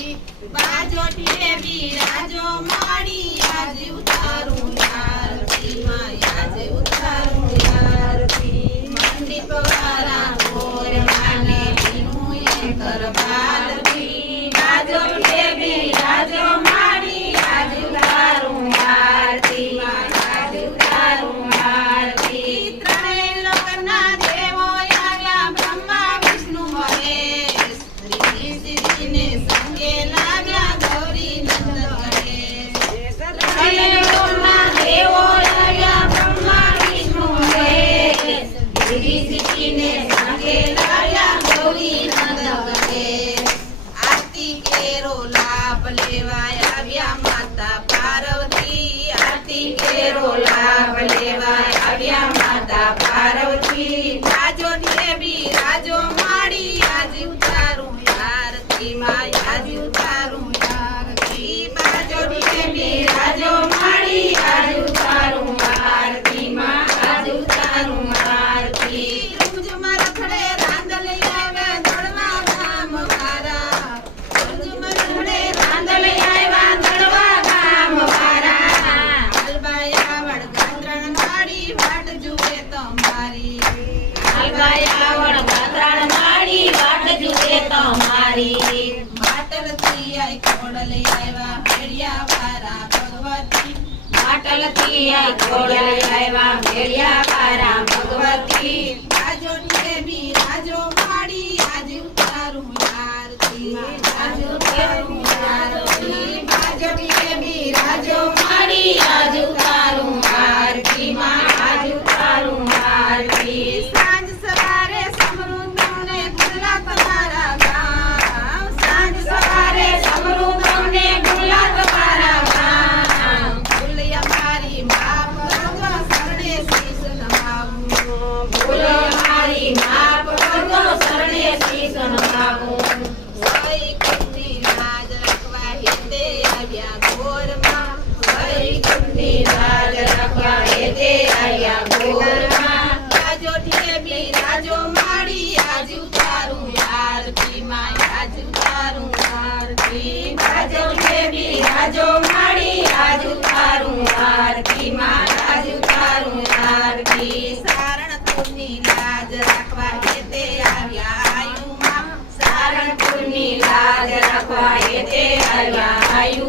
બાજોટીએ બિરાજો માડી આજે ઉતારું આરતી માં આજે ઉતારું આરતી મંડપ વાળા ગોર માને હું એ કરવાલતી બાજોટીએ બિરાજો માડી આજે ઉતારું આરતી માં આજે ઉતારું આરતી ત્રણેય લોકના દેવો આવ્યા બ્રહ્મા વિષ્ણુ મહેશ હરિને સંગે લાગ્યા ગૌરી નંદ ગણેશ ત્રણેય લોકના દેવો આવ્યા બ્રહ્મા વિષ્ણુ મહેશ હરિને સંગે લાગ્યા ગૌરી નંદ ગણેશ આરતી કેરો લાભ લેવા આવ્યા માતા પાર્વતી આરતી કેરો લાભ લેવા આવ્યા માતા પાર્વતી બાજોટીએ બિરાજો માડી આજે ઉતારું આરતી માં આજે ઉતારું આરતી બાજોટીએ બિરાજો માડી આજે ઉતારું આરતી માં આજે ઉતારું આરતી રૂંઝમાં રખડે રાંદલ આવ્યા દળવા ગામ વાળા રૂંઝમાં રખડે રાંદલ આવ્યા દળવા ગામ વાળા હાલબાયા વડગાત્રણ માડી વાટ જુએ તમારી હાલબાયા વડગાત્રણ માડી વાટ જુએ તમારી માટલથી આઈ ખોડલ આવ્યા ભેડિયા વારા ભગવતી માટલથી આઈ ખોડલ આવ્યા ભેડિયા વારા ભગવતી બાજોટીએ બિરાજો માડી આજે ઉતારું આરતી આજે ઉતારું આરતી બાજોટીએ બિરાજો માડી આજે ઉતારું આરતી માં આજે ઉતારું આરતી સાંજ સવારે સમૃદ્ધને ભૂલા તમારા ગામ સાંજ સવારે સમૃદ્ધને ભૂલા તમારા ગામ ભૂલ્યા મારી માપ કરજો શરણે શીશ નમાવું ભૂલ્યા મારી માપ કરજો શરણે શીશ નમાવું વૈકુંઠની લાજ રાખવા હેતે આવ્યા ગોરમાં વૈકુંઠની લાજ રાખવા હેતે આવ્યા ગોરમાં બાજોટીએ બિરાજો માડી આજે ઉતારું આરતી માં આજે ઉતારું આરતી બાજોટીએ બિરાજો માડી આજે ઉતારું આરતી માં આજે ઉતારું આરતી સારણપુરની લાજ રાખવા હેતે આવ્યા આયુમાં સારણપુરની લાજ રાખવા હેતે આવ્યા આયુ